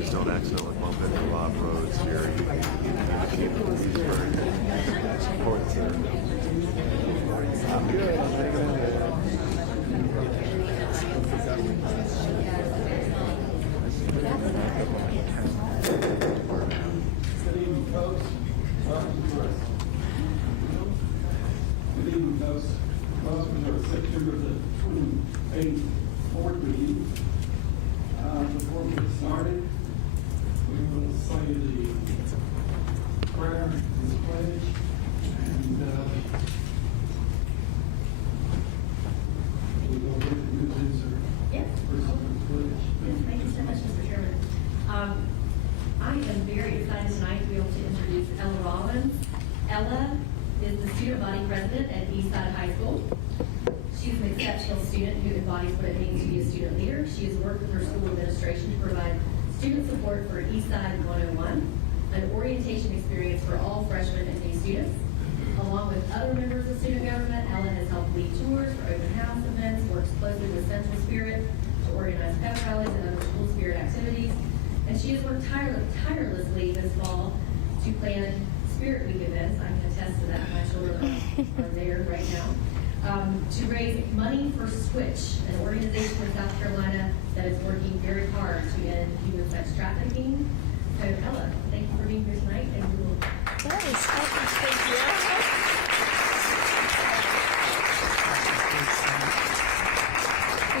Just don't accidentally bump into Bob Rhodes here. Support there. I'm good. I'm hanging in there. Good evening, folks. Good evening, folks. Welcome to our September the 28th board meeting. Before we get started, we will say the prayer and the pledge, and we will get the good news or Yes. first of the pledge. Yes, thank you so much, Mr. Chairman. I am very excited tonight to be able to introduce Ella Rollins. Ella is the student body president at Eastside High School. She's an exceptional student who embodies what it means to be a student leader. She has worked with her school administration to provide student support for Eastside 101, an orientation experience for all freshmen and new students. Along with other members of student government, Ella has helped lead tours for open house events, works closely with Central Spirit to organize pep rallies and other school spirit activities. And she has worked tirelessly this fall to plan Spirit Week events. I can attest to that. My children are there right now. To raise money for Switch, an organization in South Carolina that is working very hard to end human sex trafficking. So Ella, thank you for being here tonight, and we will. Thank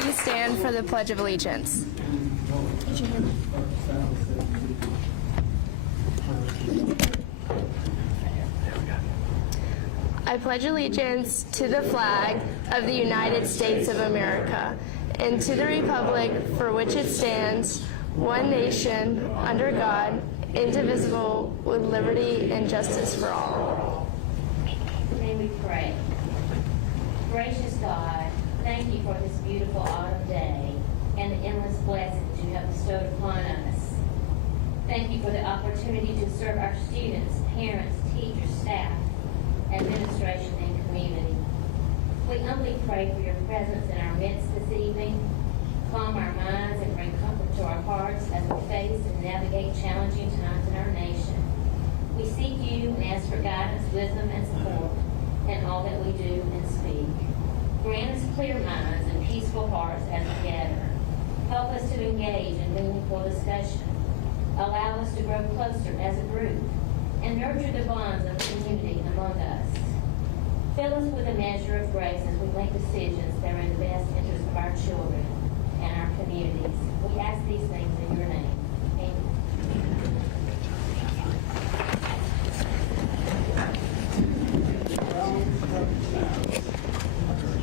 you. Please stand for the Pledge of Allegiance. I pledge allegiance to the flag of the United States of America and to the republic for which it stands, one nation, under God, indivisible, with liberty and justice for all. May we pray. Gracious God, thank you for this beautiful autumn day and the endless blessings you have bestowed upon us. Thank you for the opportunity to serve our students, parents, teachers, staff, administration, and community. We humbly pray for your presence in our midst this evening. Calm our minds and bring comfort to our hearts as we face and navigate challenging times in our nation. We seek you and ask for guidance, wisdom, and support in all that we do and speak. Grant us clear minds and peaceful hearts as we gather. Help us to engage in meaningful discussion. Allow us to grow closer as a group and nurture the bonds of community among us. Fill us with a measure of grace as we make decisions that are in the best interest of our children and our communities. We ask these things in your name. Amen.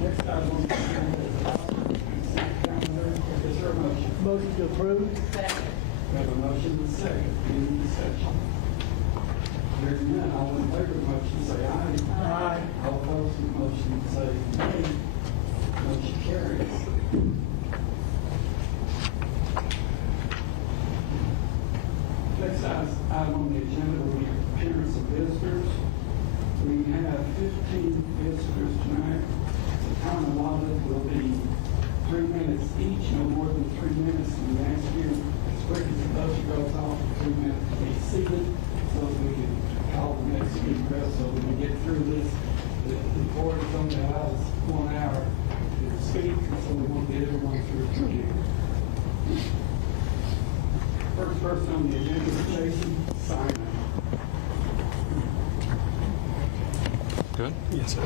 Next item on the agenda is calendar. Is there a motion? Motion to approve. We have a motion and a second. Any discussion? Hearing none, all in favor of the motion say aye. Aye. All opposed to the motion say nay. Motion carries. Next item on the agenda will be appearance of visitors. We have 15 visitors tonight. The time allotted will be 3 minutes each, no more than 3 minutes. And we ask you, as quick as the bus goes off, 3 minutes to be seated so that we can call the next speaker. So when we get through this, the board is only allows 1 hour to speak, so we won't get everyone through. First person on the agenda is Jason Simon. Good? Yes, sir.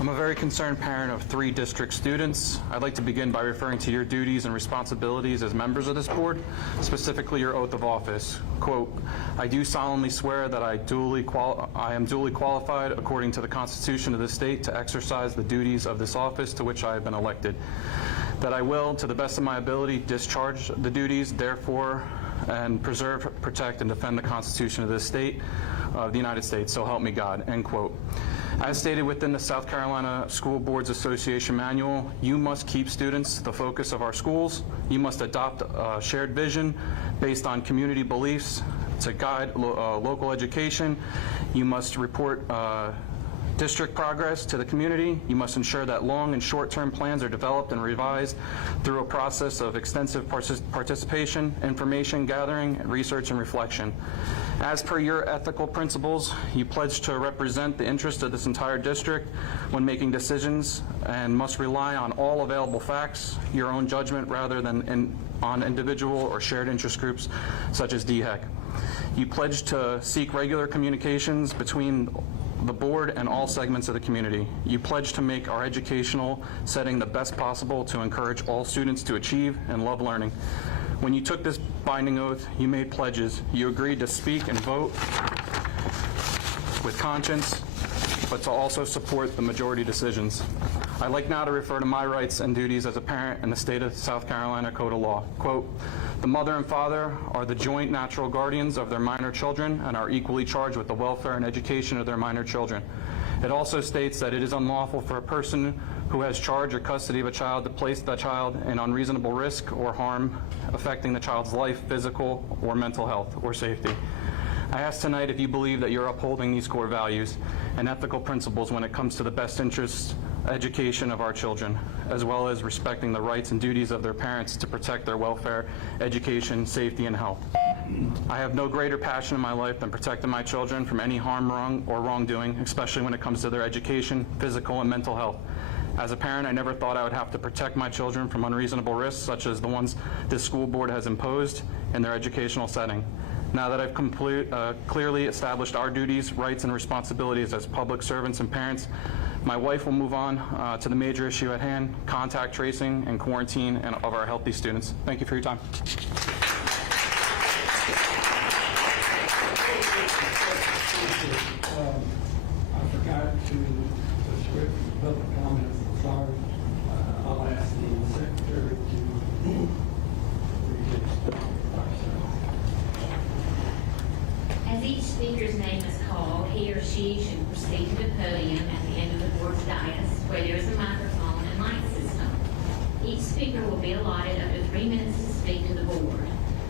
I'm a very concerned parent of 3 district students. I'd like to begin by referring to your duties and responsibilities as members of this board, specifically your oath of office. Quote, I do solemnly swear that I am duly qualified according to the Constitution of this state to exercise the duties of this office to which I have been elected. That I will, to the best of my ability, discharge the duties, therefore, and preserve, protect, and defend the Constitution of this state, of the United States, so help me God, end quote. As stated within the South Carolina School Boards Association manual, you must keep students the focus of our schools. You must adopt a shared vision based on community beliefs to guide local education. You must report district progress to the community. You must ensure that long and short-term plans are developed and revised through a process of extensive participation, information gathering, research, and reflection. As per your ethical principles, you pledge to represent the interest of this entire district when making decisions and must rely on all available facts, your own judgment rather than on individual or shared interest groups such as DHEC. You pledge to seek regular communications between the board and all segments of the community. You pledge to make our educational setting the best possible to encourage all students to achieve and love learning. When you took this binding oath, you made pledges. You agreed to speak and vote with conscience, but to also support the majority decisions. I'd like now to refer to my rights and duties as a parent in the state of South Carolina Code of Law. Quote, the mother and father are the joint natural guardians of their minor children and are equally charged with the welfare and education of their minor children. It also states that it is unlawful for a person who has charge or custody of a child to place that child in unreasonable risk or harm affecting the child's life, physical or mental health or safety. I ask tonight if you believe that you're upholding these core values and ethical principles when it comes to the best interests education of our children, as well as respecting the rights and duties of their parents to protect their welfare, education, safety, and health. I have no greater passion in my life than protecting my children from any harm, wrongdoing, especially when it comes to their education, physical, and mental health. As a parent, I never thought I would have to protect my children from unreasonable risks, such as the ones this school board has imposed in their educational setting. Now that I've clearly established our duties, rights, and responsibilities as public servants and parents, my wife will move on to the major issue at hand, contact tracing and quarantine of our healthy students. Thank you for your time. I forgot to script public comments. I'm sorry. I'll ask the secretary to read this. As each speaker's name is called, he or she should proceed to the podium at the end of the board's dais where there is a microphone and mic system. Each speaker will be allotted up to 3 minutes to speak to the board.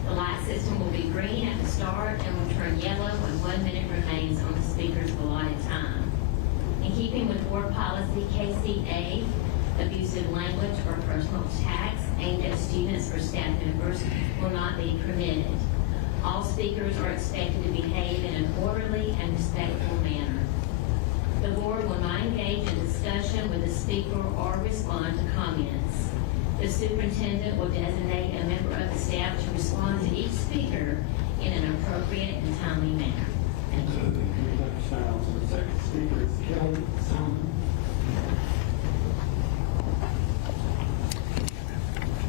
The light system will be green at the start and will turn yellow when 1 minute remains on the speaker's allotted time. In keeping with board policy KCA, abusive language or personal attacks aimed at students or staff members will not be permitted. All speakers are expected to behave in an orderly and respectful manner. The board will not engage in discussion with the speaker or respond to comments. The superintendent will designate a member of the staff to respond to each speaker in an appropriate and timely manner. Thank you. The second speaker is Kelly Solomon.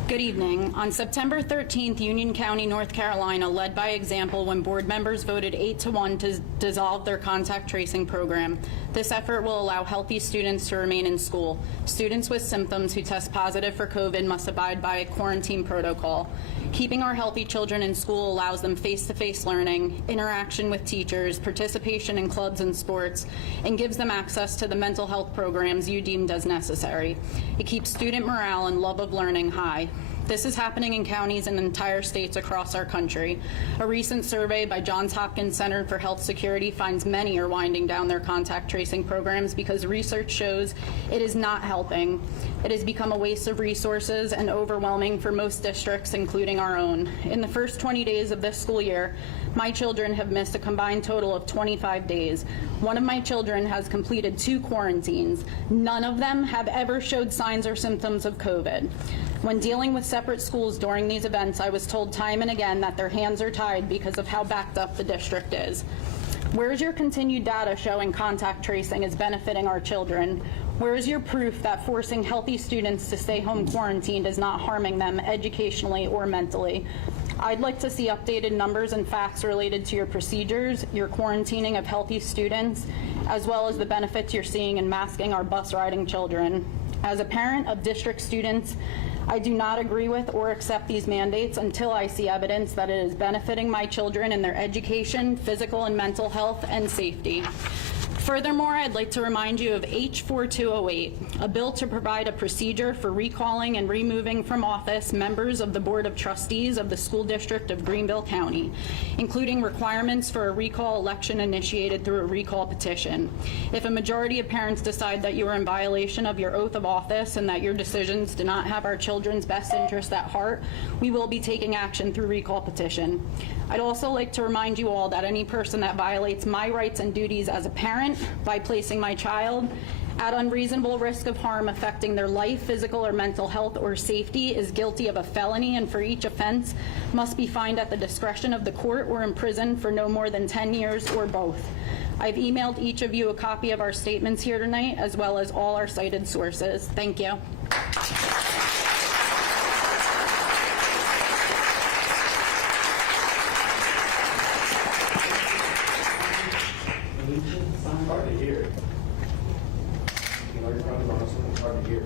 Good evening. On September 13th, Union County, North Carolina led by example when board members voted 8-1 to dissolve their contact tracing program. This effort will allow healthy students to remain in school. Students with symptoms who test positive for COVID must abide by a quarantine protocol. Keeping our healthy children in school allows them face-to-face learning, interaction with teachers, participation in clubs and sports, and gives them access to the mental health programs you deemed as necessary. It keeps student morale and love of learning high. This is happening in counties and entire states across our country. A recent survey by Johns Hopkins Center for Health Security finds many are winding down their contact tracing programs because research shows it is not helping. It has become a waste of resources and overwhelming for most districts, including our own. In the first 20 days of this school year, my children have missed a combined total of 25 days. One of my children has completed 2 quarantines. None of them have ever showed signs or symptoms of COVID. When dealing with separate schools during these events, I was told time and again that their hands are tied because of how backed up the district is. Where is your continued data showing contact tracing is benefiting our children? Where is your proof that forcing healthy students to stay home quarantined is not harming them educationally or mentally? I'd like to see updated numbers and facts related to your procedures, your quarantining of healthy students, as well as the benefits you're seeing in masking our bus riding children. As a parent of district students, I do not agree with or accept these mandates until I see evidence that it is benefiting my children in their education, physical and mental health, and safety. Furthermore, I'd like to remind you of H4208, a bill to provide a procedure for recalling and removing from office members of the Board of Trustees of the School District of Greenville County, including requirements for a recall election initiated through a recall petition. If a majority of parents decide that you are in violation of your oath of office and that your decisions do not have our children's best interest at heart, we will be taking action through recall petition. I'd also like to remind you all that any person that violates my rights and duties as a parent by placing my child at unreasonable risk of harm affecting their life, physical or mental health or safety is guilty of a felony, and for each offense must be fined at the discretion of the court or imprisoned for no more than 10 years or both. I've emailed each of you a copy of our statements here tonight, as well as all our cited sources. Thank you. Hard to hear. You know, you're probably on something it's hard to hear.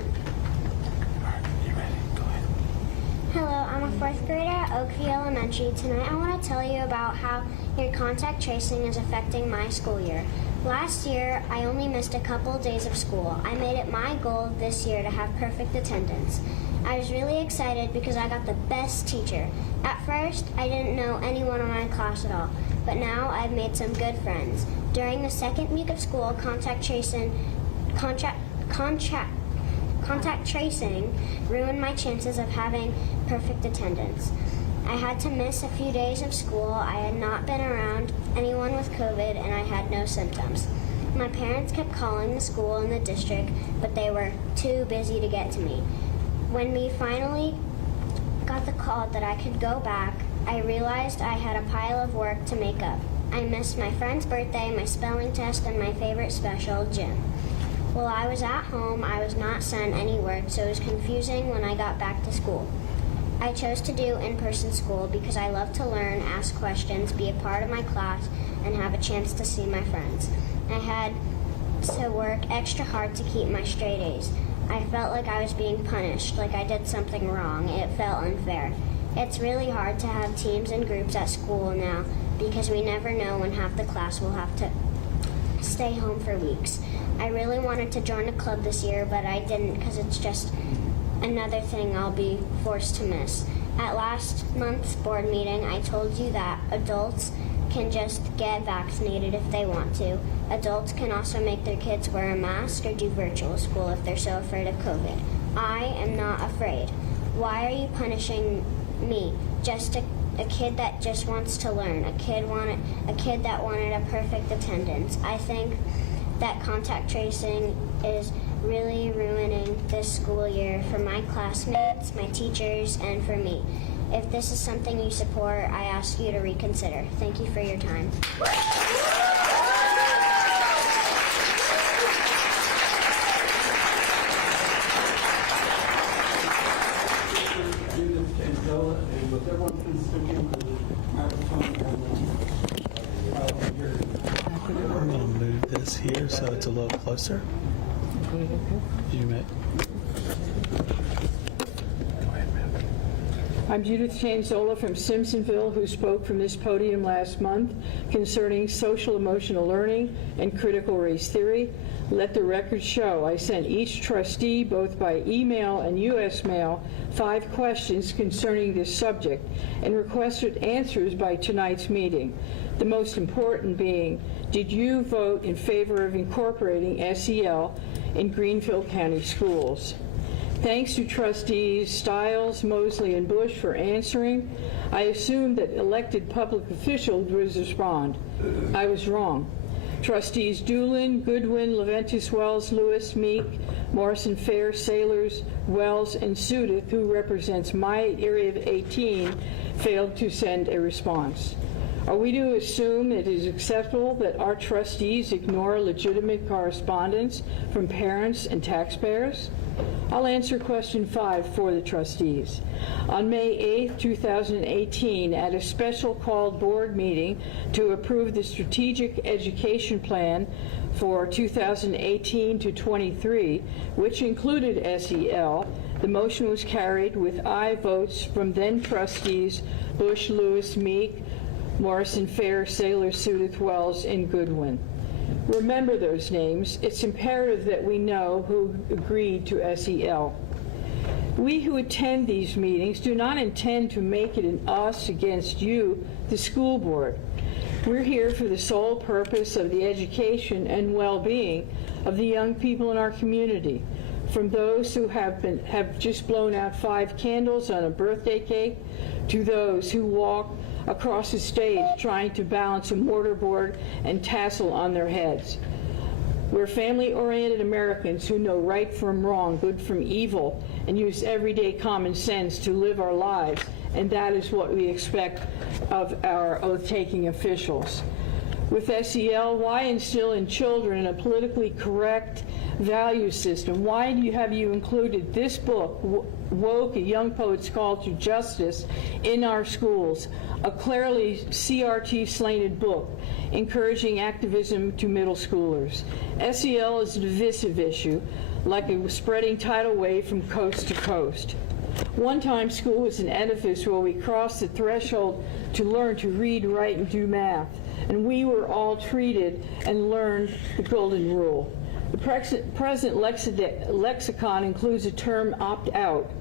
Hello, I'm a fourth grader at Oakview Elementary. Tonight I want to tell you about how your contact tracing is affecting my school year. Last year, I only missed a couple days of school. I made it my goal this year to have perfect attendance. I was really excited because I got the best teacher. At first, I didn't know anyone in my class at all, but now I've made some good friends. During the second week of school, contact tracing ruined my chances of having perfect attendance. I had to miss a few days of school. I had not been around anyone with COVID, and I had no symptoms. My parents kept calling the school and the district, but they were too busy to get to me. When we finally got the call that I could go back, I realized I had a pile of work to make up. I missed my friend's birthday, my spelling test, and my favorite special, gym. While I was at home, I was not sent any work, so it was confusing when I got back to school. I chose to do in-person school because I love to learn, ask questions, be a part of my class, and have a chance to see my friends. I had to work extra hard to keep my straight A's. I felt like I was being punished, like I did something wrong. It felt unfair. It's really hard to have teams and groups at school now because we never know when half the class will have to stay home for weeks. I really wanted to join a club this year, but I didn't because it's just another thing I'll be forced to miss. At last month's board meeting, I told you that adults can just get vaccinated if they want to. Adults can also make their kids wear a mask or do virtual school if they're so afraid of COVID. I am not afraid. Why are you punishing me? Just a kid that just wants to learn, a kid that wanted a perfect attendance. I think that contact tracing is really ruining this school year for my classmates, my teachers, and for me. If this is something you support, I ask you to reconsider. Thank you for your time. With everyone please speak into the microphone. I'm going to move this here so it's a little closer. You may. I'm Judith Chanzola from Simpsonville, who spoke from this podium last month concerning social emotional learning and critical race theory. Let the record show I sent each trustee, both by email and U.S. mail, 5 questions concerning this subject and requested answers by tonight's meeting. The most important being, did you vote in favor of incorporating SEL in Greenville County schools? Thanks to trustees Stiles, Mosley, and Bush for answering. I assumed that elected public officials would respond. I was wrong. Trustees Doolin, Goodwin, Leventis Wells, Lewis, Meek, Morrison Fair, Sailors, Wells, and Sudith, who represents my area of 18, failed to send a response. Are we to assume it is acceptable that our trustees ignore legitimate correspondence from parents and taxpayers? I'll answer question 5 for the trustees. On May 8, 2018, at a special called board meeting to approve the strategic education plan for 2018 to 23, which included SEL, the motion was carried with aye votes from then trustees Bush, Lewis, Meek, Morrison Fair, Sailor, Sudith, Wells, and Goodwin. Remember those names. It's imperative that we know who agreed to SEL. We who attend these meetings do not intend to make it an us against you, the school board. We're here for the sole purpose of the education and well-being of the young people in our community, from those who have just blown out 5 candles on a birthday cake to those who walk across the stage trying to balance a mortarboard and tassel on their heads. We're family-oriented Americans who know right from wrong, good from evil, and use everyday common sense to live our lives, and that is what we expect of our oath-taking officials. With SEL, why instill in children a politically correct value system? Why have you included this book, Woke, A Young Poet's Call to Justice, in our schools, a clearly CRT-slanted book encouraging activism to middle schoolers? SEL is a divisive issue, like a spreading tidal wave from coast to coast. One time, school was an edifice where we crossed the threshold to learn to read, write, and do math, and we were all treated and learned the golden rule. The present lexicon includes the term opt-out.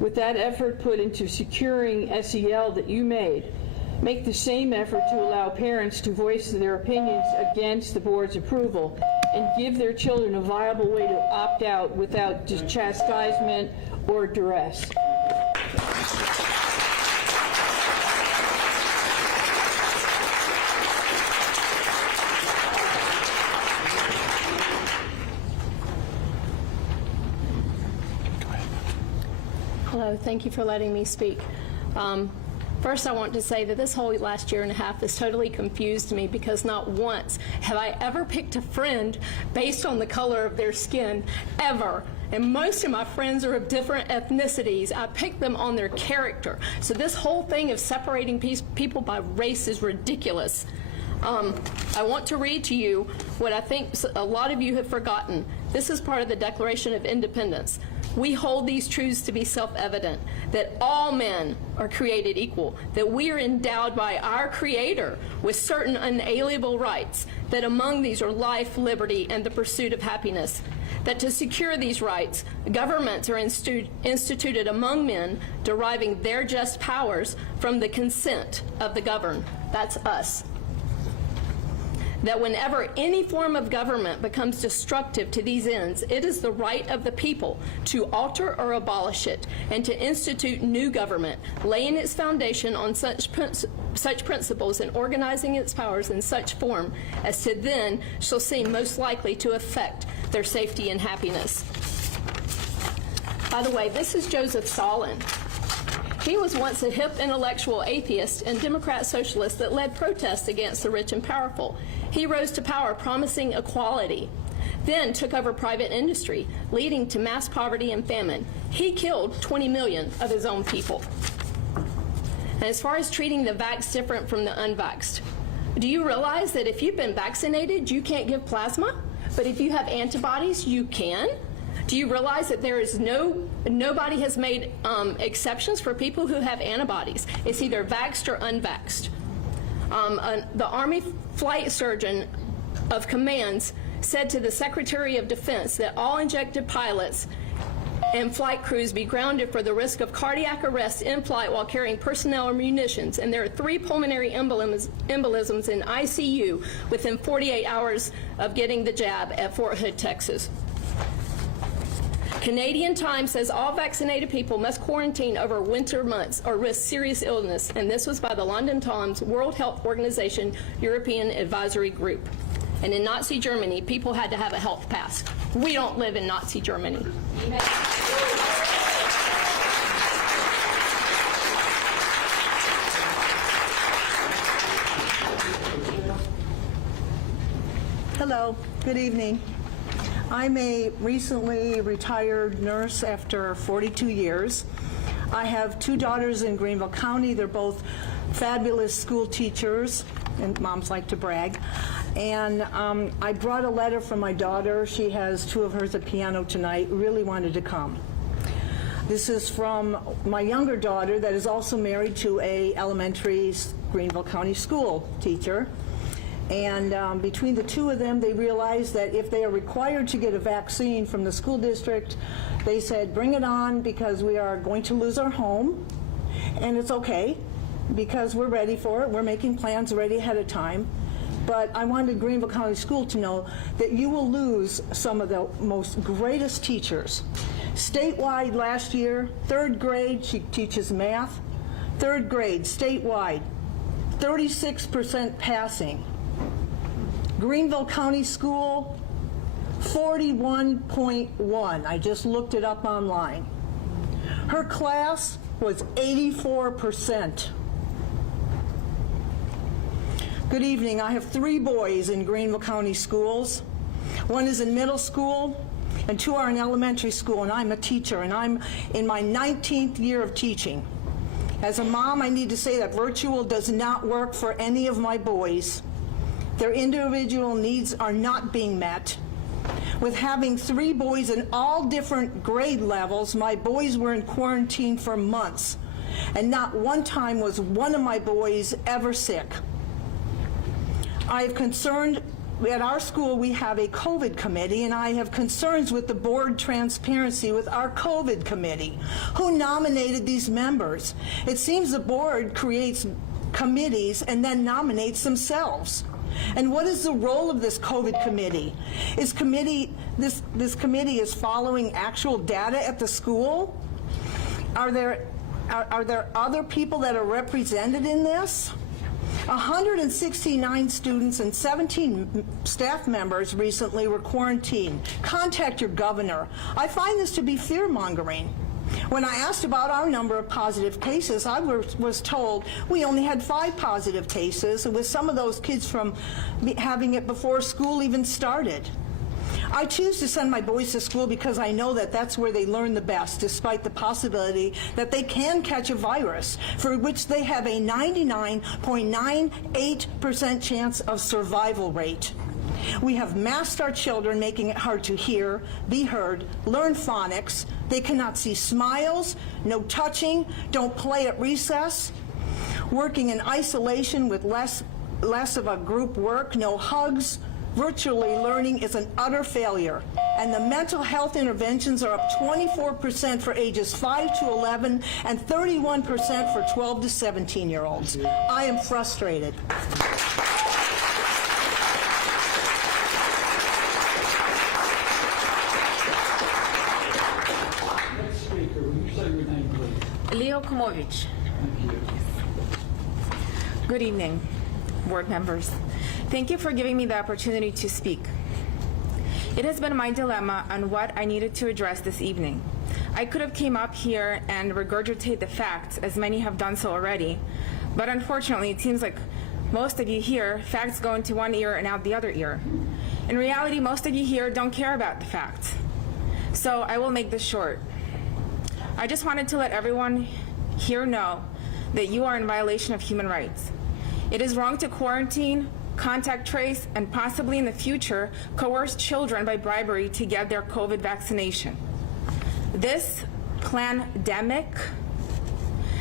With that effort put into securing SEL that you made, make the same effort to allow parents to voice their opinions against the board's approval and give their children a viable way to opt out without chastisement or duress. Hello, thank you for letting me speak. First, I want to say that this whole last year and a half has totally confused me, because not once have I ever picked a friend based on the color of their skin, ever. And most of my friends are of different ethnicities. I pick them on their character. So this whole thing of separating people by race is ridiculous. I want to read to you what I think a lot of you have forgotten. This is part of the Declaration of Independence. We hold these truths to be self-evident, that all men are created equal, that we are endowed by our Creator with certain unalienable rights, that among these are life, liberty, and the pursuit of happiness, that to secure these rights, governments are instituted among men, deriving their just powers from the consent of the governed. That's us. That whenever any form of government becomes destructive to these ends, it is the right of the people to alter or abolish it, and to institute new government, laying its foundation on such principles and organizing its powers in such form as to then shall seem most likely to affect their safety and happiness. By the way, this is Joseph Stalin. He was once a hip intellectual atheist and Democrat socialist that led protests against the rich and powerful. He rose to power promising equality, then took over private industry, leading to mass poverty and famine. He killed 20 million of his own people. And as far as treating the vaxxed different from the unvaxxed, do you realize that if you've been vaccinated, you can't give plasma? But if you have antibodies, you can? Do you realize that there is nobody has made exceptions for people who have antibodies? It's either vaxxed or unvaxxed. The Army Flight Surgeon of Commands said to the Secretary of Defense that all injected pilots and flight crews be grounded for the risk of cardiac arrest in flight while carrying personnel or munitions. And there are 3 pulmonary embolisms in ICU within 48 hours of getting the jab at Fort Hood, Texas. Canadian Times says all vaccinated people must quarantine over winter months or risk serious illness, and this was by the London Times World Health Organization European Advisory Group. And in Nazi Germany, people had to have a health pass. We don't live in Nazi Germany. Hello, good evening. I'm a recently retired nurse after 42 years. I have 2 daughters in Greenville County. They're both fabulous school teachers, and moms like to brag. And I brought a letter from my daughter. She has 2 of hers at piano tonight, really wanted to come. This is from my younger daughter that is also married to a elementary Greenville County school teacher. And between the two of them, they realized that if they are required to get a vaccine from the school district, they said, bring it on, because we are going to lose our home. And it's okay, because we're ready for it. We're making plans already ahead of time. But I wanted Greenville County School to know that you will lose some of the most greatest teachers. Statewide last year, 3rd grade, she teaches math. 3rd grade, statewide, 36% passing. Greenville County School, 41.1. I just looked it up online. Her class was 84%. Good evening. I have 3 boys in Greenville County schools. One is in middle school, and 2 are in elementary school, and I'm a teacher, and I'm in my 19th year of teaching. As a mom, I need to say that virtual does not work for any of my boys. Their individual needs are not being met. With having 3 boys in all different grade levels, my boys were in quarantine for months, and not one time was one of my boys ever sick. I have concerned, at our school we have a COVID committee, and I have concerns with the board transparency with our COVID committee. Who nominated these members? It seems the board creates committees and then nominates themselves. And what is the role of this COVID committee? This committee is following actual data at the school? Are there other people that are represented in this? 169 students and 17 staff members recently were quarantined. Contact your governor. I find this to be fear-mongering. When I asked about our number of positive cases, I was told we only had 5 positive cases, with some of those kids from having it before school even started. I choose to send my boys to school because I know that that's where they learn the best, despite the possibility that they can catch a virus, for which they have a 99.98% chance of survival rate. We have masked our children, making it hard to hear, be heard, learn phonics. They cannot see smiles, no touching, don't play at recess, working in isolation with less of a group work, no hugs. Virtually learning is an utter failure, and the mental health interventions are up 24% for ages 5 to 11 and 31% for 12 to 17-year-olds. I am frustrated. Next speaker, will you say your name, please? Leo Kumovich. Thank you. Good evening, board members. Thank you for giving me the opportunity to speak. It has been my dilemma on what I needed to address this evening. I could have came up here and regurgitate the facts, as many have done so already, but unfortunately it seems like most of you here, facts go into one ear and out the other ear. In reality, most of you here don't care about the facts. So I will make this short. I just wanted to let everyone here know that you are in violation of human rights. It is wrong to quarantine, contact trace, and possibly in the future coerce children by bribery to get their COVID vaccination. This pandemic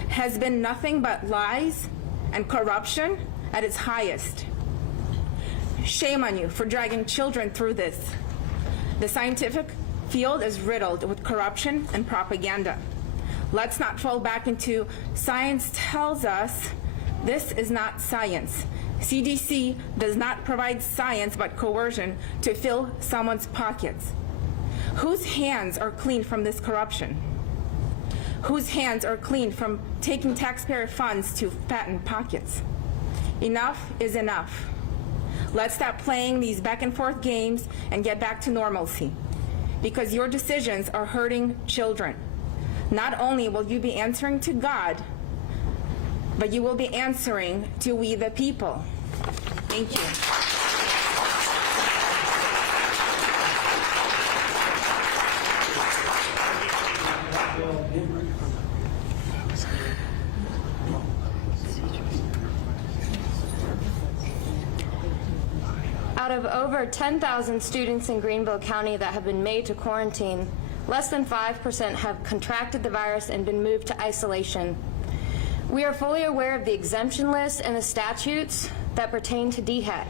has been nothing but lies and corruption at its highest. Shame on you for dragging children through this. The scientific field is riddled with corruption and propaganda. Let's not fall back into science tells us. This is not science. CDC does not provide science but coercion to fill someone's pockets. Whose hands are clean from this corruption? Whose hands are clean from taking taxpayer funds to fatten pockets? Enough is enough. Let's stop playing these back and forth games and get back to normalcy, because your decisions are hurting children. Not only will you be answering to God, but you will be answering to we the people. Thank you. Out of over 10,000 students in Greenville County that have been made to quarantine, less than 5% have contracted the virus and been moved to isolation. We are fully aware of the exemption list and the statutes that pertain to DHEC.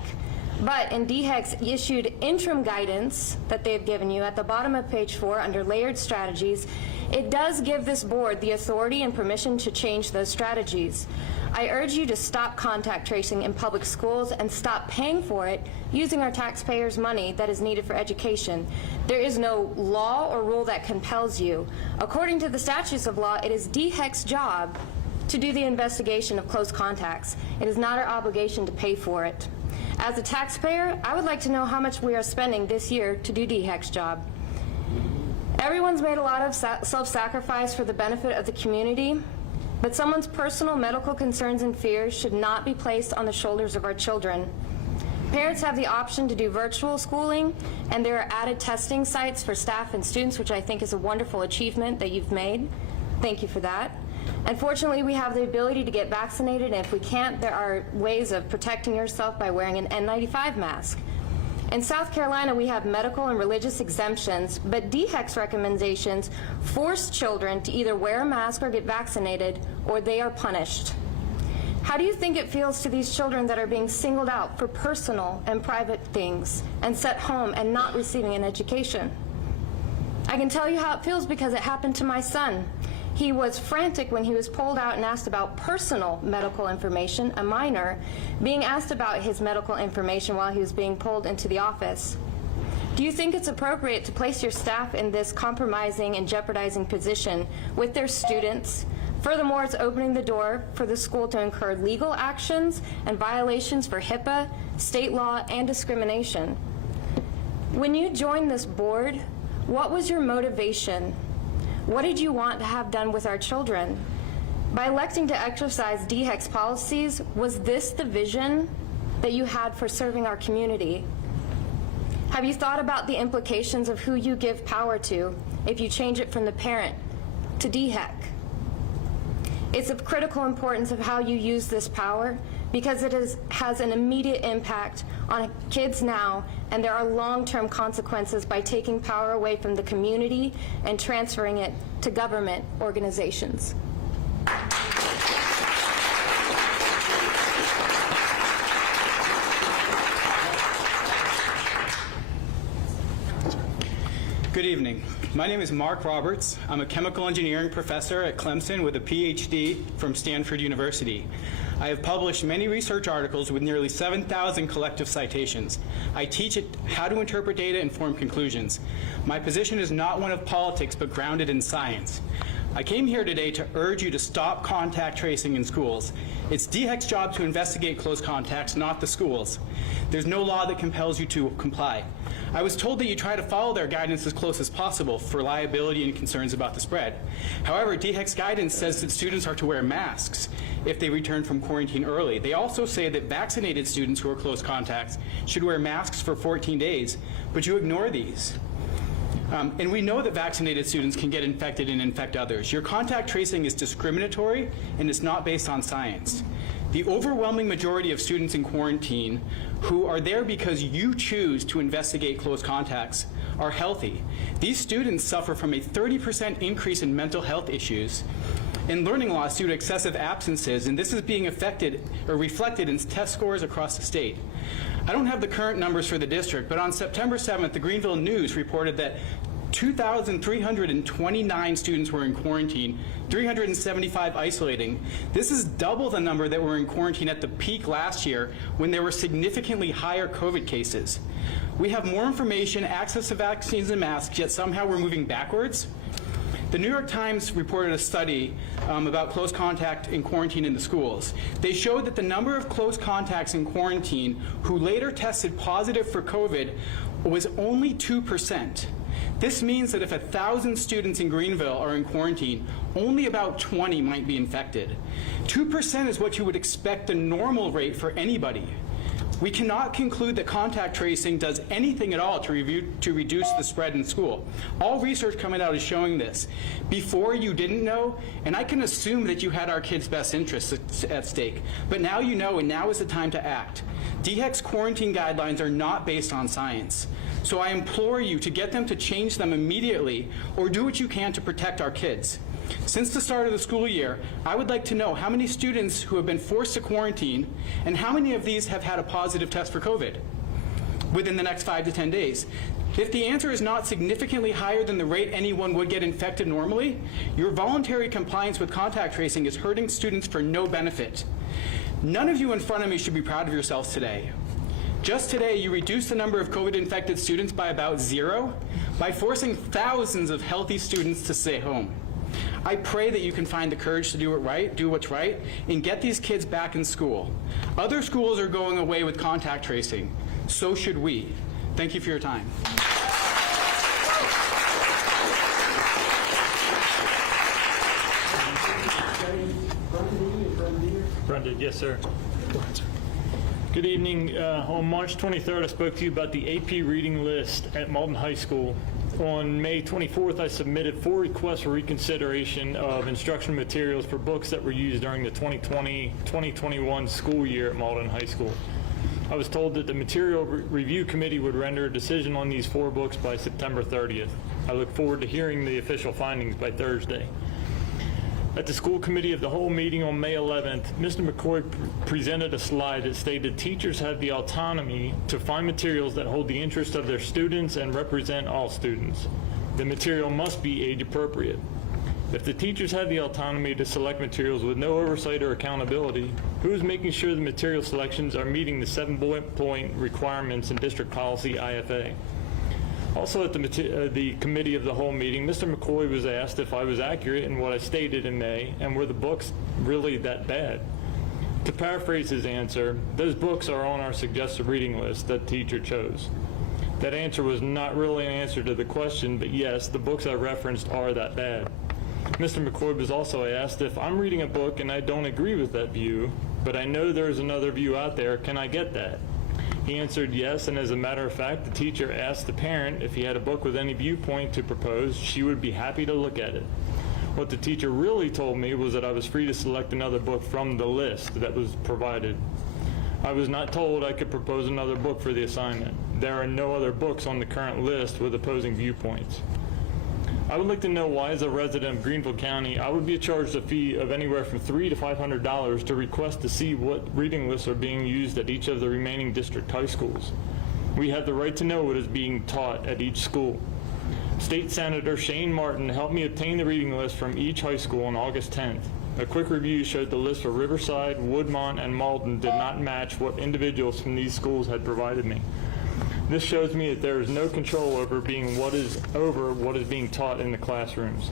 But in DHEC's issued interim guidance that they've given you at the bottom of page 4 under layered strategies, it does give this board the authority and permission to change those strategies. I urge you to stop contact tracing in public schools and stop paying for it using our taxpayers' money that is needed for education. There is no law or rule that compels you. According to the statutes of law, it is DHEC's job to do the investigation of close contacts. It is not our obligation to pay for it. As a taxpayer, I would like to know how much we are spending this year to do DHEC's job. Everyone's made a lot of self-sacrifice for the benefit of the community, but someone's personal medical concerns and fears should not be placed on the shoulders of our children. Parents have the option to do virtual schooling, and there are added testing sites for staff and students, which I think is a wonderful achievement that you've made. Thank you for that. Unfortunately, we have the ability to get vaccinated, and if we can't, there are ways of protecting yourself by wearing an N95 mask. In South Carolina, we have medical and religious exemptions, but DHEC's recommendations force children to either wear a mask or get vaccinated, or they are punished. How do you think it feels to these children that are being singled out for personal and private things and sent home and not receiving an education? I can tell you how it feels because it happened to my son. He was frantic when he was pulled out and asked about personal medical information, a minor, being asked about his medical information while he was being pulled into the office. Do you think it's appropriate to place your staff in this compromising and jeopardizing position with their students? Furthermore, it's opening the door for the school to incur legal actions and violations for HIPAA, state law, and discrimination. When you joined this board, what was your motivation? What did you want to have done with our children? By electing to exercise DHEC's policies, was this the vision that you had for serving our community? Have you thought about the implications of who you give power to if you change it from the parent to DHEC? It's of critical importance of how you use this power because it has an immediate impact on kids now, and there are long-term consequences by taking power away from the community and transferring it to government organizations. Good evening. My name is Mark Roberts. I'm a chemical engineering professor at Clemson with a PhD from Stanford University. I have published many research articles with nearly 7,000 collective citations. I teach how to interpret data and form conclusions. My position is not one of politics, but grounded in science. I came here today to urge you to stop contact tracing in schools. It's DHEC's job to investigate close contacts, not the schools. There's no law that compels you to comply. I was told that you try to follow their guidance as close as possible for liability and concerns about the spread. However, DHEC's guidance says that students are to wear masks if they return from quarantine early. They also say that vaccinated students who are close contacts should wear masks for 14 days, but you ignore these. And we know that vaccinated students can get infected and infect others. Your contact tracing is discriminatory and it's not based on science. The overwhelming majority of students in quarantine who are there because you choose to investigate close contacts are healthy. These students suffer from a 30% increase in mental health issues and learning loss due to excessive absences, and this is being affected or reflected in test scores across the state. I don't have the current numbers for the district, but on September 7th, the Greenville News reported that 2,329 students were in quarantine, 375 isolating. This is double the number that were in quarantine at the peak last year when there were significantly higher COVID cases. We have more information, access to vaccines and masks, yet somehow we're moving backwards. The New York Times reported a study about close contact in quarantine in the schools. They showed that the number of close contacts in quarantine who later tested positive for COVID was only 2%. This means that if 1,000 students in Greenville are in quarantine, only about 20 might be infected. 2% is what you would expect the normal rate for anybody. We cannot conclude that contact tracing does anything at all to reduce the spread in school. All research coming out is showing this. Before you didn't know, and I can assume that you had our kids' best interests at stake, but now you know, and now is the time to act. DHEC's quarantine guidelines are not based on science. So I implore you to get them to change them immediately or do what you can to protect our kids. Since the start of the school year, I would like to know how many students who have been forced to quarantine and how many of these have had a positive test for COVID. within the next 5 to 10 days? If the answer is not significantly higher than the rate anyone would get infected normally, your voluntary compliance with contact tracing is hurting students for no benefit. None of you in front of me should be proud of yourselves today. Just today, you reduced the number of COVID-infected students by about 0 by forcing thousands of healthy students to stay home. I pray that you can find the courage to do what's right, and get these kids back in school. Other schools are going away with contact tracing. So should we. Thank you for your time. Brendan, yes, sir. Good evening. On March 23rd, I spoke to you about the AP reading list at Malden High School. On May 24th, I submitted 4 requests for reconsideration of instructional materials for books that were used during the 2020-2021 school year at Malden High School. I was told that the Material Review Committee would render a decision on these 4 books by September 30th. I look forward to hearing the official findings by Thursday. At the School Committee of the Whole meeting on May 11th, Mr. McCoy presented a slide that stated teachers have the autonomy to find materials that hold the interest of their students and represent all students. The material must be age appropriate. If the teachers have the autonomy to select materials with no oversight or accountability, who is making sure the material selections are meeting the 7-point requirements in District Policy IFA? Also at the Committee of the Whole meeting, Mr. McCoy was asked if I was accurate in what I stated in May, and were the books really that bad? To paraphrase his answer, those books are on our suggested reading list that the teacher chose. That answer was not really an answer to the question, but yes, the books I referenced are that bad. Mr. McCoy was also asked if I'm reading a book and I don't agree with that view, but I know there's another view out there, can I get that? He answered yes, and as a matter of fact, the teacher asked the parent if he had a book with any viewpoint to propose, she would be happy to look at it. What the teacher really told me was that I was free to select another book from the list that was provided. I was not told I could propose another book for the assignment. There are no other books on the current list with opposing viewpoints. I would like to know why, as a resident of Greenville County, I would be charged a fee of anywhere from $300 to $500 to request to see what reading lists are being used at each of the remaining district high schools. We have the right to know what is being taught at each school. State Senator Shane Martin helped me obtain the reading list from each high school on August 10th. A quick review showed the list for Riverside, Woodmont, and Malden did not match what individuals from these schools had provided me. This shows me that there is no control over what is being taught in the classrooms.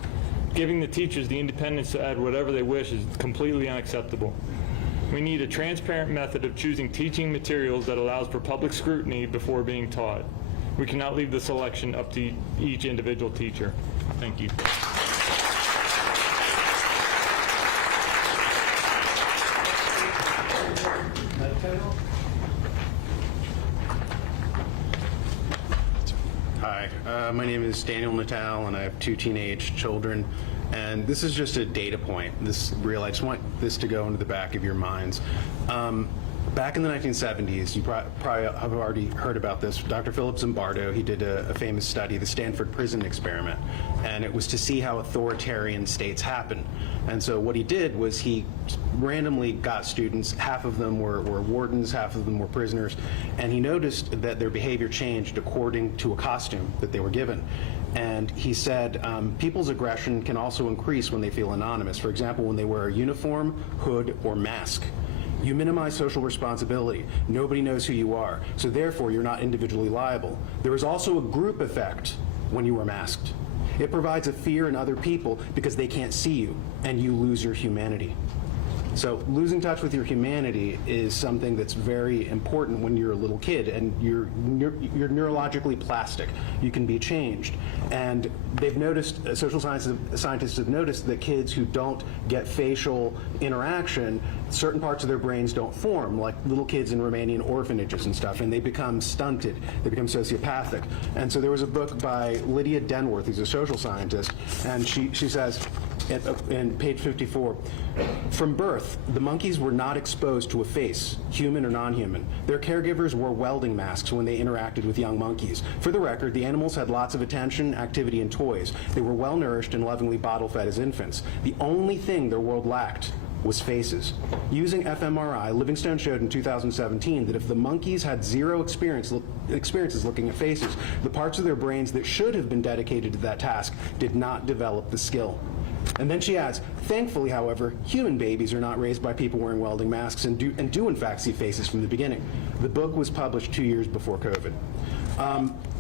Giving the teachers the independence to add whatever they wish is completely unacceptable. We need a transparent method of choosing teaching materials that allows for public scrutiny before being taught. We cannot leave the selection up to each individual teacher. Thank you. Hi, my name is Daniel Natal, and I have 2 teenage children. And this is just a data point. I just want this to go into the back of your minds. Back in the 1970s, you probably have already heard about this. Dr. Philip Zimbardo, he did a famous study, the Stanford Prison Experiment, and it was to see how authoritarian states happen. And so what he did was he randomly got students, half of them were wardens, half of them were prisoners, and he noticed that their behavior changed according to a costume that they were given. And he said people's aggression can also increase when they feel anonymous. For example, when they wear a uniform, hood, or mask. You minimize social responsibility. Nobody knows who you are, so therefore you're not individually liable. There is also a group effect when you are masked. It provides a fear in other people because they can't see you, and you lose your humanity. So losing touch with your humanity is something that's very important when you're a little kid and you're neurologically plastic. You can be changed. And they've noticed, social scientists have noticed that kids who don't get facial interaction, certain parts of their brains don't form, like little kids in Romanian orphanages and stuff, and they become stunted. They become sociopathic. And so there was a book by Lydia Denworth, who's a social scientist, and she says, in page 54, from birth, the monkeys were not exposed to a face, human or non-human. Their caregivers wore welding masks when they interacted with young monkeys. For the record, the animals had lots of attention, activity, and toys. They were well-nourished and lovingly bottle-fed as infants. The only thing their world lacked was faces. Using fMRI, Livingstone showed in 2017 that if the monkeys had zero experiences looking at faces, the parts of their brains that should have been dedicated to that task did not develop the skill. And then she adds, thankfully, however, human babies are not raised by people wearing welding masks and do in fact see faces from the beginning. The book was published 2 years before COVID.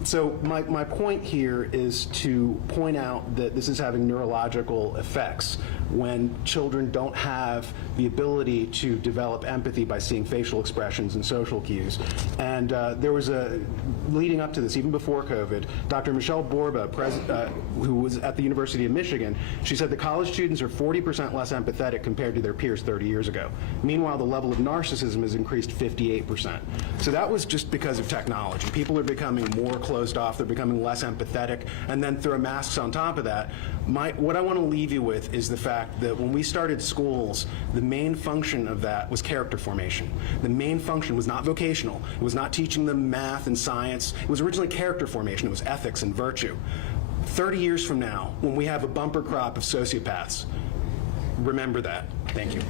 So my point here is to point out that this is having neurological effects when children don't have the ability to develop empathy by seeing facial expressions and social cues. And there was leading up to this, even before COVID, Dr. Michelle Borba, who was at the University of Michigan, she said that college students are 40% less empathetic compared to their peers 30 years ago. Meanwhile, the level of narcissism has increased 58%. So that was just because of technology. People are becoming more closed off, they're becoming less empathetic, and then throw masks on top of that. What I want to leave you with is the fact that when we started schools, the main function of that was character formation. The main function was not vocational. It was not teaching them math and science. It was originally character formation. It was ethics and virtue. 30 years from now, when we have a bumper crop of sociopaths, remember that. Thank you.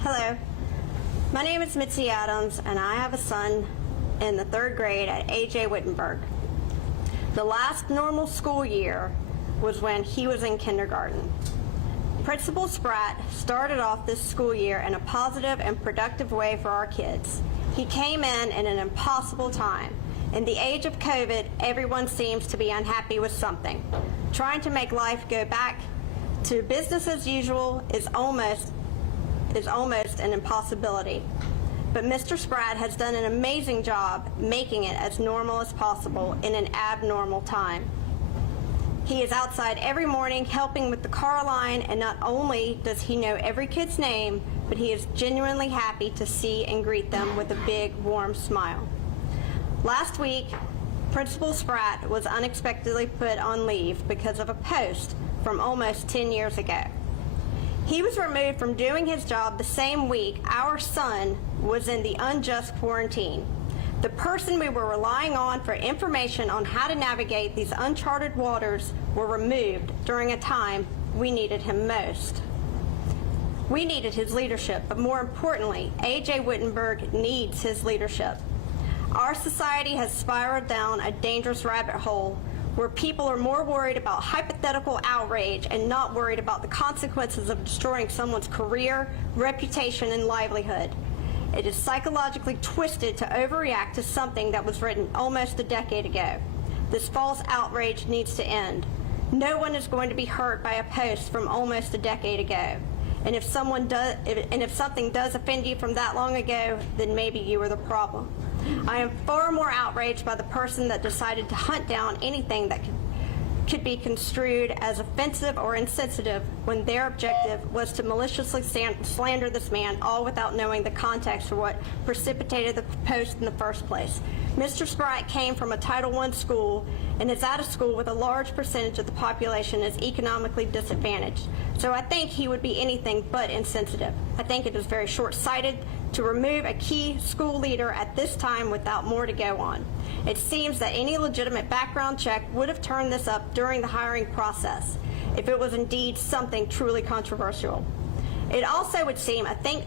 Hello, my name is Mitzi Adams, and I have a son in the 3rd grade at A.J. Wittenberg. The last normal school year was when he was in kindergarten. Principal Spratt started off this school year in a positive and productive way for our kids. He came in an impossible time. In the age of COVID, everyone seems to be unhappy with something. Trying to make life go back to business as usual is almost an impossibility. But Mr. Spratt has done an amazing job making it as normal as possible in an abnormal time. He is outside every morning helping with the car line, and not only does he know every kid's name, but he is genuinely happy to see and greet them with a big, warm smile. Last week, Principal Spratt was unexpectedly put on leave because of a post from almost 10 years ago. He was removed from doing his job the same week our son was in the unjust quarantine. The person we were relying on for information on how to navigate these uncharted waters were removed during a time we needed him most. We needed his leadership, but more importantly, A.J. Wittenberg needs his leadership. Our society has spiraled down a dangerous rabbit hole where people are more worried about hypothetical outrage and not worried about the consequences of destroying someone's career, reputation, and livelihood. It is psychologically twisted to overreact to something that was written almost a decade ago. This false outrage needs to end. No one is going to be hurt by a post from almost a decade ago. And if something does offend you from that long ago, then maybe you were the problem. I am far more outraged by the person that decided to hunt down anything that could be construed as offensive or insensitive when their objective was to maliciously slander this man, all without knowing the context for what precipitated the post in the first place. Mr. Spratt came from a Title I school and is at a school with a large percentage of the population is economically disadvantaged. So I think he would be anything but insensitive. I think it is very short-sighted to remove a key school leader at this time without more to go on. It seems that any legitimate background check would have turned this up during the hiring process if it was indeed something truly controversial. It also would seem a think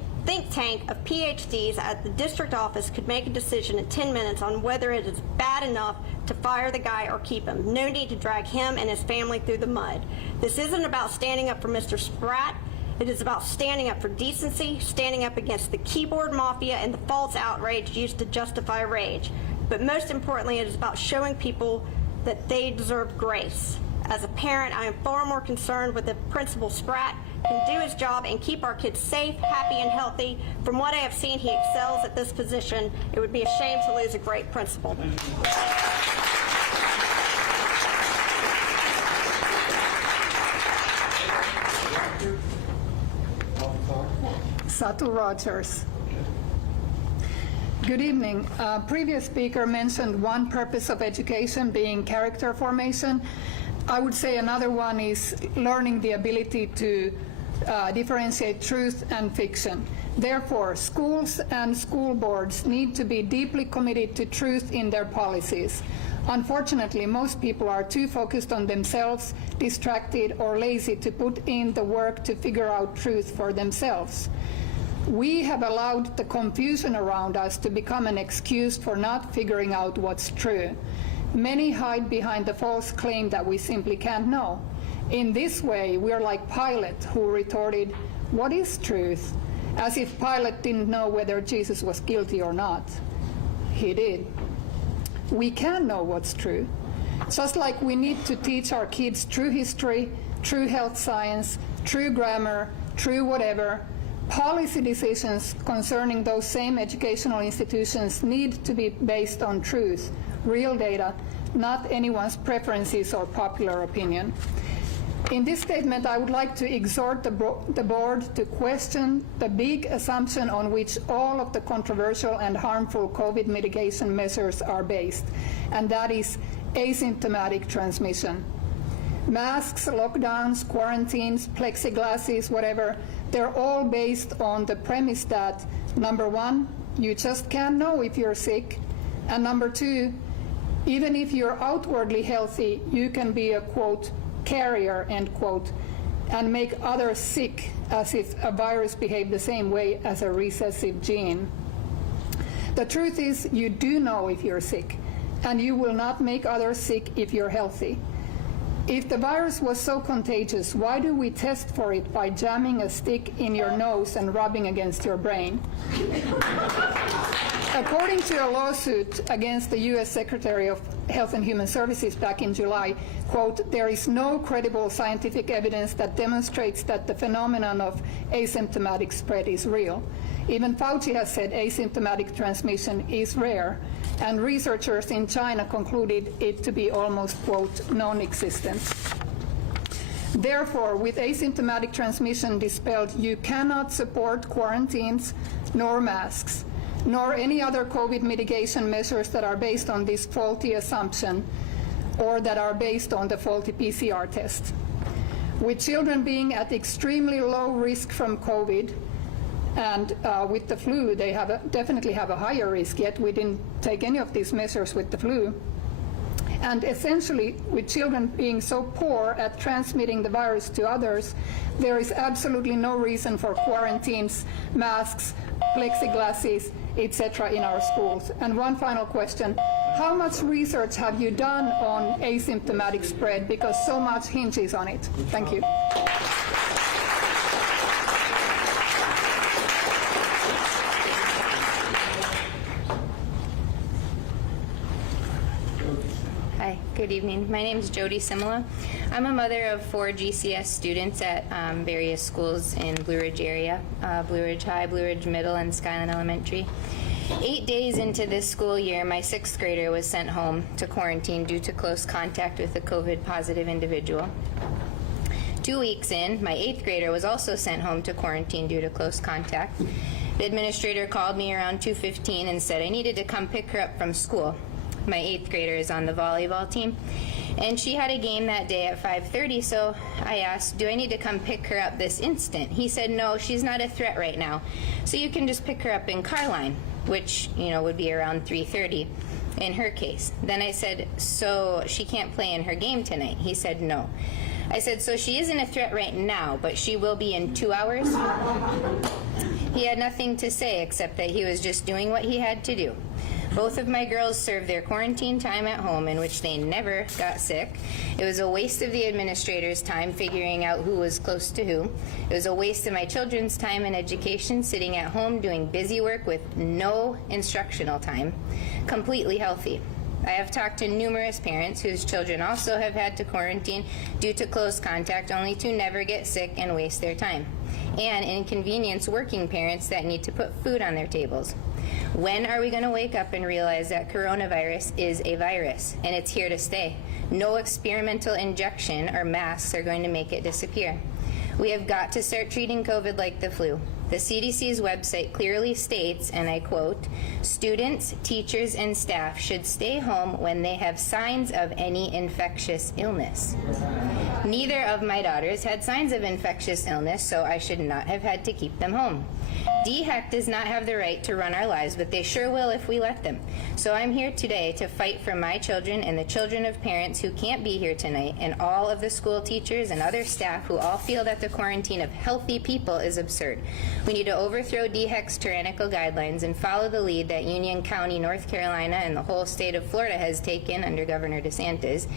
tank of PhDs at the district office could make a decision in 10 minutes on whether it is bad enough to fire the guy or keep him. No need to drag him and his family through the mud. This isn't about standing up for Mr. Spratt. It is about standing up for decency, standing up against the keyboard mafia and the false outrage used to justify rage. But most importantly, it is about showing people that they deserve grace. As a parent, I am far more concerned with if Principal Spratt can do his job and keep our kids safe, happy, and healthy. From what I have seen, he excels at this position. It would be a shame to lose a great principal. Satu Rogers. Good evening. Previous speaker mentioned one purpose of education being character formation. I would say another one is learning the ability to differentiate truth and fiction. Therefore, schools and school boards need to be deeply committed to truth in their policies. Unfortunately, most people are too focused on themselves, distracted, or lazy to put in the work to figure out truth for themselves. We have allowed the confusion around us to become an excuse for not figuring out what's true. Many hide behind the false claim that we simply can't know. In this way, we're like Pilate, who retorted, "What is truth?" as if Pilate didn't know whether Jesus was guilty or not. He did. We can know what's true. Just like we need to teach our kids true history, true health science, true grammar, true whatever, policy decisions concerning those same educational institutions need to be based on truth, real data, not anyone's preferences or popular opinion. In this statement, I would like to exhort the board to question the big assumption on which all of the controversial and harmful COVID mitigation measures are based, and that is asymptomatic transmission. Masks, lockdowns, quarantines, plexiglasses, whatever, they're all based on the premise that, number one, you just can't know if you're sick, and number two, even if you're outwardly healthy, you can be a, quote, carrier, end quote, and make others sick as if a virus behaved the same way as a recessive gene. The truth is, you do know if you're sick, and you will not make others sick if you're healthy. If the virus was so contagious, why do we test for it by jamming a stick in your nose and rubbing against your brain? According to a lawsuit against the U.S. Secretary of Health and Human Services back in July, quote, there is no credible scientific evidence that demonstrates that the phenomenon of asymptomatic spread is real. Even Fauci has said asymptomatic transmission is rare, and researchers in China concluded it to be almost, quote, non-existent. Therefore, with asymptomatic transmission dispelled, you cannot support quarantines nor masks, nor any other COVID mitigation measures that are based on this faulty assumption or that are based on the faulty PCR test. With children being at extremely low risk from COVID, and with the flu, they definitely have a higher risk, yet we didn't take any of these measures with the flu. And essentially, with children being so poor at transmitting the virus to others, there is absolutely no reason for quarantines, masks, plexiglasses, etc. in our schools. And one final question, how much research have you done on asymptomatic spread, because so much hinges on it? Thank you. Hi, good evening. My name is Jody Simila. I'm a mother of 4 GCS students at various schools in Blue Ridge area, Blue Ridge High, Blue Ridge Middle, and Skyline Elementary. 8 days into this school year, my 6th grader was sent home to quarantine due to close contact with a COVID-positive individual. 2 weeks in, my 8th grader was also sent home to quarantine due to close contact. The administrator called me around 2:15 and said I needed to come pick her up from school. My 8th grader is on the volleyball team, and she had a game that day at 5:30, so I asked, do I need to come pick her up this instant? He said, no, she's not a threat right now, so you can just pick her up in Carline, which, would be around 3:30 in her case. Then I said, so she can't play in her game tonight? He said, no. I said, so she isn't a threat right now, but she will be in 2 hours? He had nothing to say except that he was just doing what he had to do. Both of my girls served their quarantine time at home, in which they never got sick. It was a waste of the administrator's time figuring out who was close to who. It was a waste of my children's time in education, sitting at home doing busy work with no instructional time, completely healthy. I have talked to numerous parents whose children also have had to quarantine due to close contact, only to never get sick and waste their time, and inconvenience working parents that need to put food on their tables. When are we going to wake up and realize that coronavirus is a virus and it's here to stay? No experimental injection or masks are going to make it disappear. We have got to start treating COVID like the flu. The CDC's website clearly states, and I quote, Students, teachers, and staff should stay home when they have signs of any infectious illness. Neither of my daughters had signs of infectious illness, so I should not have had to keep them home. DHEC does not have the right to run our lives, but they sure will if we let them. So I'm here today to fight for my children and the children of parents who can't be here tonight, and all of the school teachers and other staff who all feel that the quarantine of healthy people is absurd. We need to overthrow DHEC's tyrannical guidelines and follow the lead that Union County, North Carolina, and the whole state of Florida has taken under Governor DeSantis.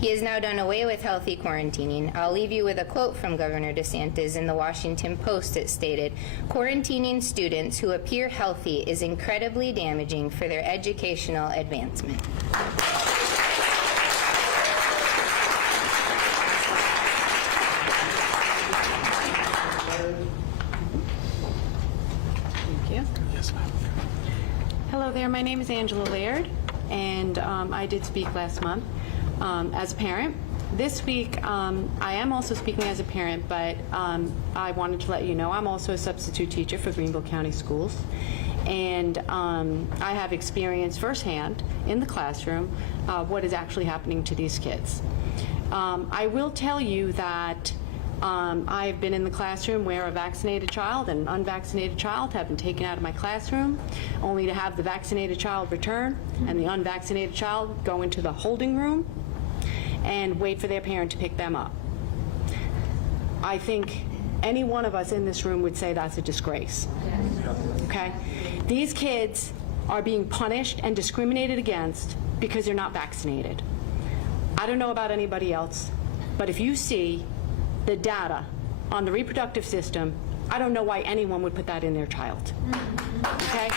He has now done away with healthy quarantining. I'll leave you with a quote from Governor DeSantis in the Washington Post. It stated, "Quarantining students who appear healthy is incredibly damaging for their educational advancement." Thank you. Yes, ma'am. Hello there, my name is Angela Laird, and I did speak last month as a parent. This week, I am also speaking as a parent, but I wanted to let you know I'm also a substitute teacher for Greenville County Schools, and I have experienced firsthand in the classroom what is actually happening to these kids. I will tell you that I've been in the classroom where a vaccinated child and an unvaccinated child have been taken out of my classroom, only to have the vaccinated child return and the unvaccinated child go into the holding room and wait for their parent to pick them up. I think any one of us in this room would say that's a disgrace. Okay? These kids are being punished and discriminated against because they're not vaccinated. I don't know about anybody else, but if you see the data on the reproductive system, I don't know why anyone would put that in their child. Okay?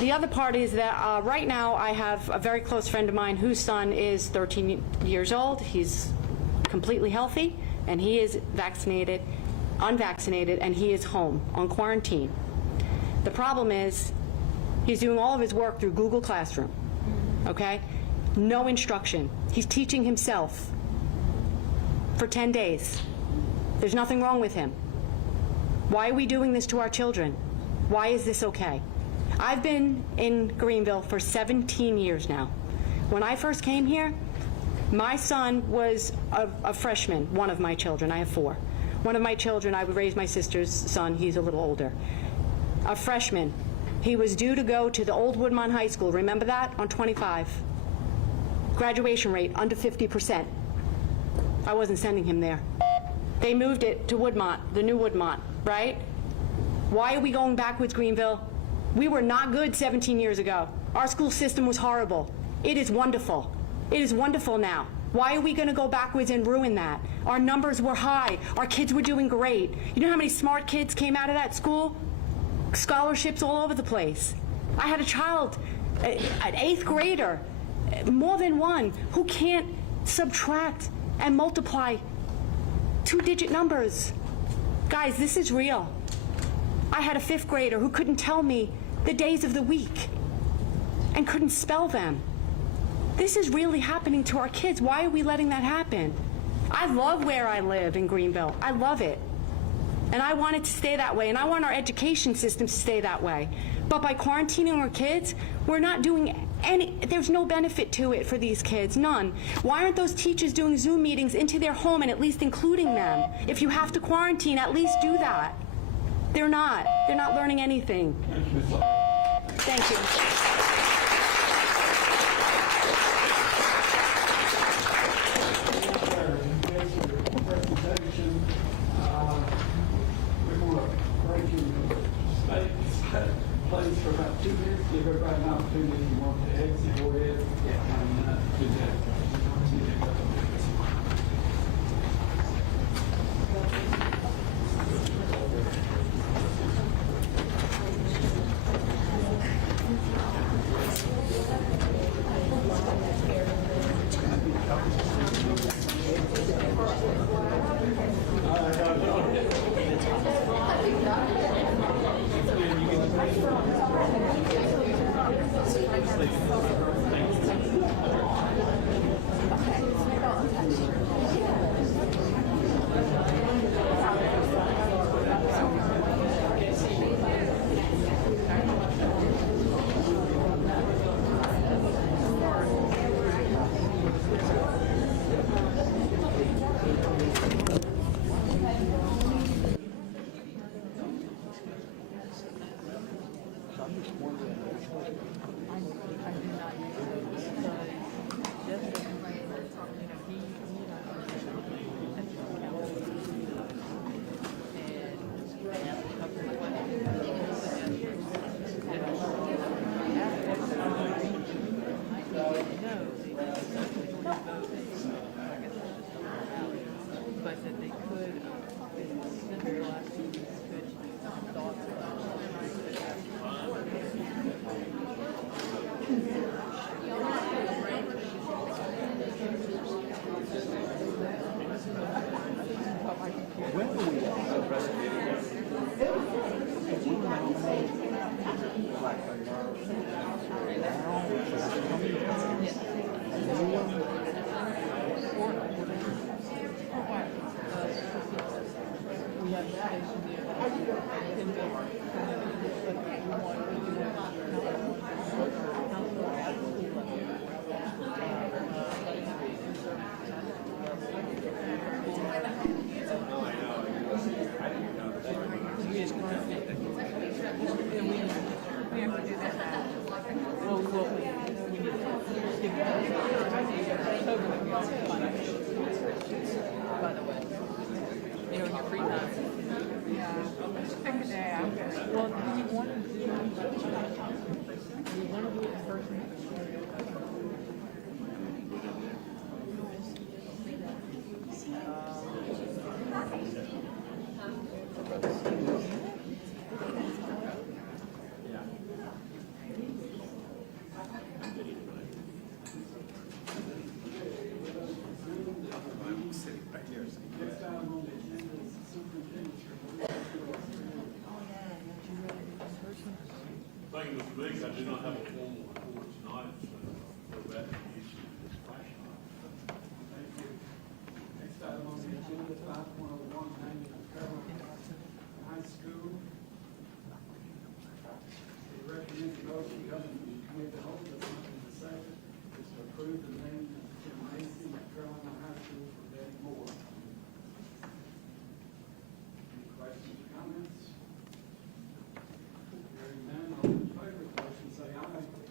The other part is that right now I have a very close friend of mine whose son is 13 years old. He's completely healthy, and he is vaccinated, unvaccinated, and he is home on quarantine. The problem is he's doing all of his work through Google Classroom, okay? No instruction. He's teaching himself for 10 days. There's nothing wrong with him. Why are we doing this to our children? Why is this okay? I've been in Greenville for 17 years now. When I first came here, my son was a freshman, one of my children. I have 4. One of my children, I would raise my sister's son. He's a little older. A freshman. He was due to go to the old Woodmont High School. Remember that? On 25. Graduation rate under 50%. I wasn't sending him there. They moved it to Woodmont, the new Woodmont, right? Why are we going backwards, Greenville? We were not good 17 years ago. Our school system was horrible. It is wonderful. It is wonderful now. Why are we going to go backwards and ruin that? Our numbers were high. Our kids were doing great. You know how many smart kids came out of that school? Scholarships all over the place. I had a child, an 8th grader, more than one, who can't subtract and multiply 2-digit numbers. Guys, this is real. I had a 5th grader who couldn't tell me the days of the week and couldn't spell them. This is really happening to our kids. Why are we letting that happen? I love where I live in Greenville. I love it. And I want it to stay that way, and I want our education system to stay that way. But by quarantining our kids, we're not doing there's no benefit to it for these kids, none. Why aren't those teachers doing Zoom meetings into their home and at least including them? If you have to quarantine, at least do that. They're not. They're not learning anything. Thank you. Place for about 2 minutes, give everybody an opportunity if you want to exit, go ahead and do that. Thank you, Mr. Biggs. I do not have a formal report tonight, so go back to the issue of this flash drive. Thank you. Next item on the agenda, 5101, naming of Carroll High School. The recommended motion governing the committee hold this month in the second is to approve the naming of Tim Macy at Carolina High School for Betty Moore. Any questions or comments? Hearing none, all in favor of the motion say aye.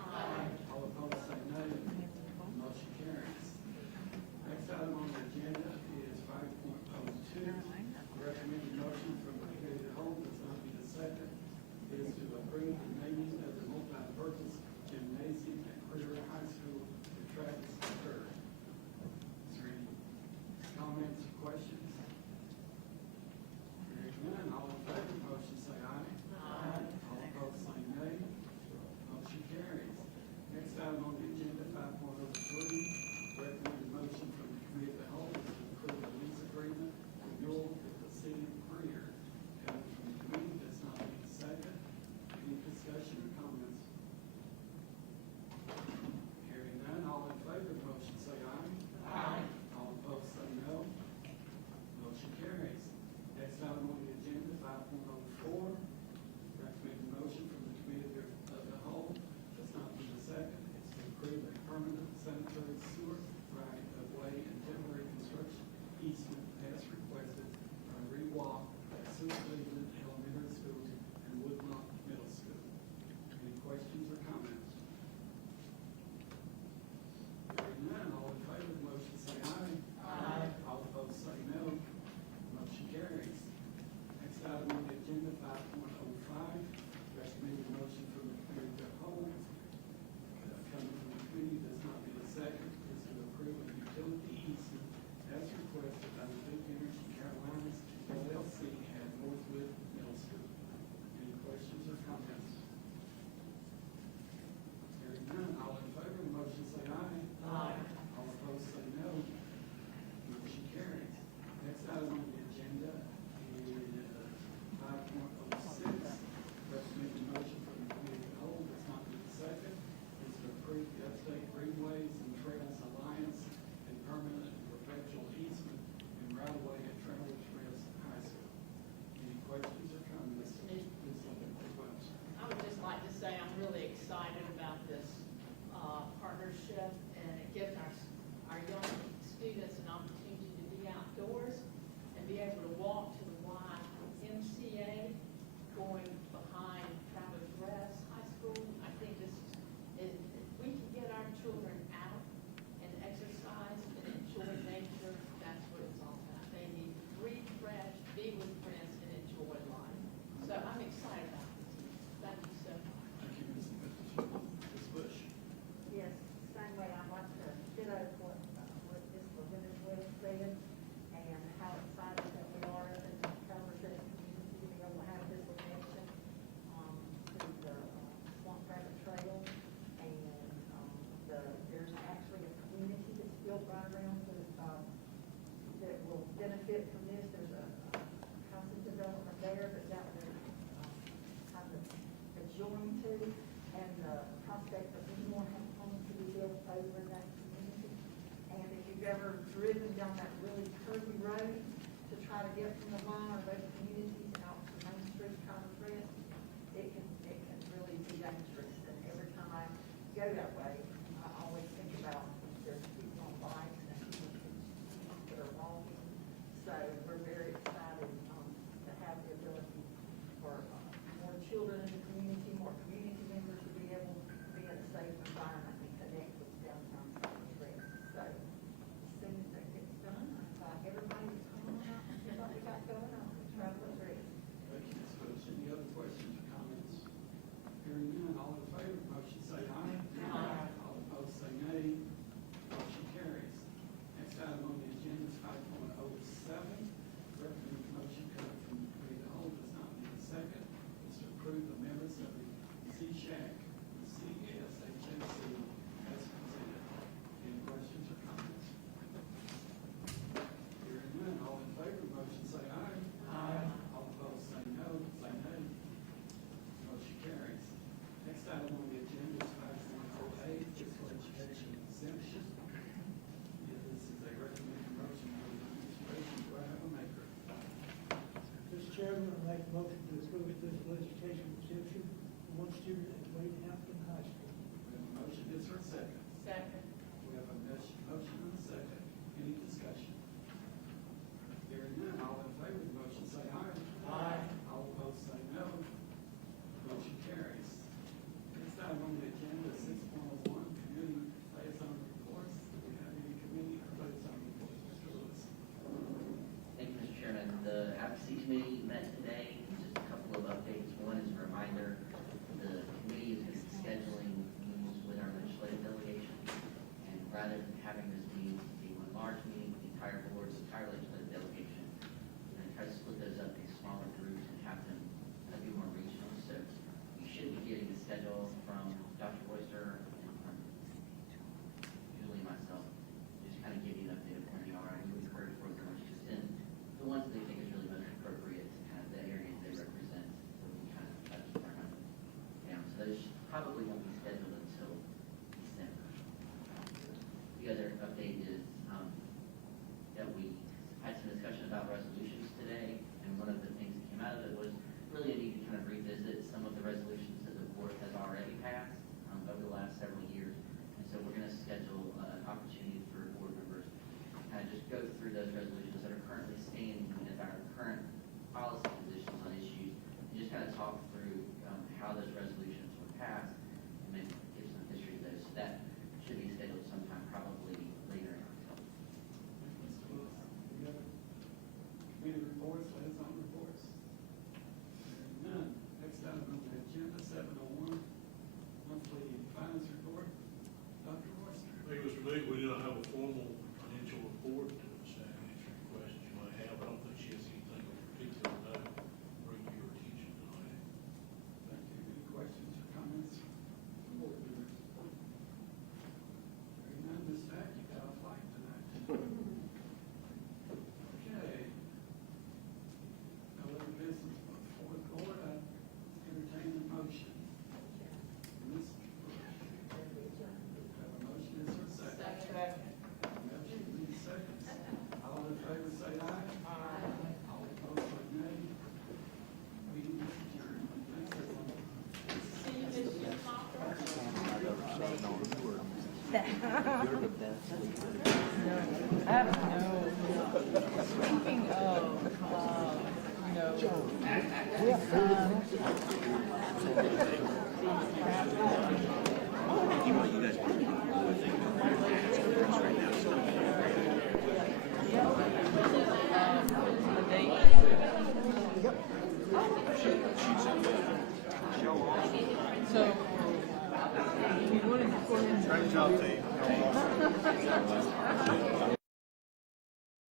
to, and the prospect of more homes to be built over in that community. And if you've ever driven down that really curvy road to try to get from the line or those communities out to Main Street Conference, it can really be dangerous. And every time I go that way, I always think about there's people on bikes and people that are walking. So we're very excited to have the ability for more children in the community, more community members to be able to be in a safe environment and connect with downtown Conference. So as soon as that gets done, I thought everybody was coming out and see what we got going on. Travelers ready. Thank you, Ms. Coach. Any other questions or comments? Hearing none, all in favor of the motion say aye. Aye. All opposed say nay. Motion carries. Next item on the agenda is 5.07. Recommend motion cut from committee to hold does not need a second. It's to approve the members of the CSHAC, the CSHMC as presented. Any questions or comments? Hearing none, all in favor of the motion say aye. Aye. All opposed say no, say nay. Motion carries. Next item on the agenda is 5.08, physical education exemption. This is a recommended motion for the administration. Do I have a maker? Mr. Chairman, I'd like a motion to approve the physical education exemption for one student at Wayne Hampton High School. We have a motion. Is there a second? Second. We have a motion and a second. Any discussion? Hearing none, all in favor of the motion say aye. Aye. All opposed say no. Motion carries. Next item on the agenda is 6.01, committee liaison reports. Do we have any committee liaison reports? Mr. Lewis. Thank you, Mr. Chairman. The advocacy committee met today. Just a couple of updates. One is a reminder, the committee is scheduling meetings with our legislative delegation. And rather than having this meeting be one large meeting with the entire board, the entire legislative delegation, we're going to try to split those up into smaller groups and have them be more regional. So you should be getting a schedule from Dr. Royster and from Julie and myself. Just kind of give you an update of where you are. And we encourage board members to send the ones they think is really most appropriate to kind of the areas they represent, so we can kind of try to keep our number down. So those probably won't be scheduled until December. The other update is that we had some discussion about resolutions today, and one of the things that came out of it was really a need to kind of revisit some of the resolutions that the board has already passed over the last several years. And so we're going to schedule an opportunity for board members to kind of just go through those resolutions that are currently standing as our current policy positions on issues, and just kind of talk through how those resolutions were passed, and maybe give some history of those. So that should be scheduled sometime probably later in October. Mr. Lewis. Any other committee reports, liaison reports? Hearing none. Next item on the agenda, 7.01, monthly finance report. Dr. Royster. Thank you, Mr. Meek. We do not have a formal financial report to staff answer any questions you might have. I don't think she has anything in particular to bring to your attention tonight. Thank you. Any questions or comments from board members? Hearing none, Ms. Mack, you got a flight tonight. Okay. No other business before the board. I entertain the motion. Ms. Bush. Have a motion. Is there a second? Second. Motion, need seconds. All in favor say aye. Aye. All opposed say nay. Meeting is adjourned. Thanks, everyone. Speaking Great job, team.